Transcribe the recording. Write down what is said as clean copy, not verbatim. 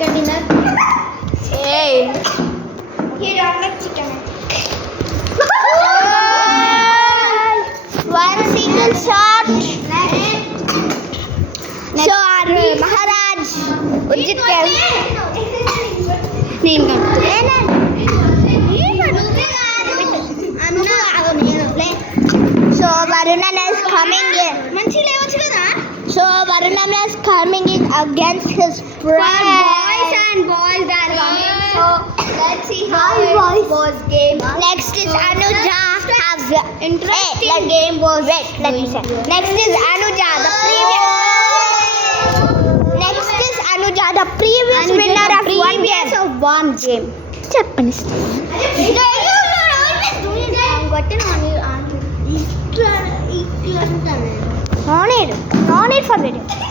chicken dinner. Hey. Here, I like chicken. One single shot. So Arvi Maharaj. Ujit So Varunan is coming in. So Varunan is coming in against his friend. Boys and boys are coming. So let's see how it goes game. Next is Anuja. Interesting Hey, game was. Wait, let me say. Next is Anuja, the previous. Next is Anuja, the previous winner of one game. Of one game. Japanese. No need for video.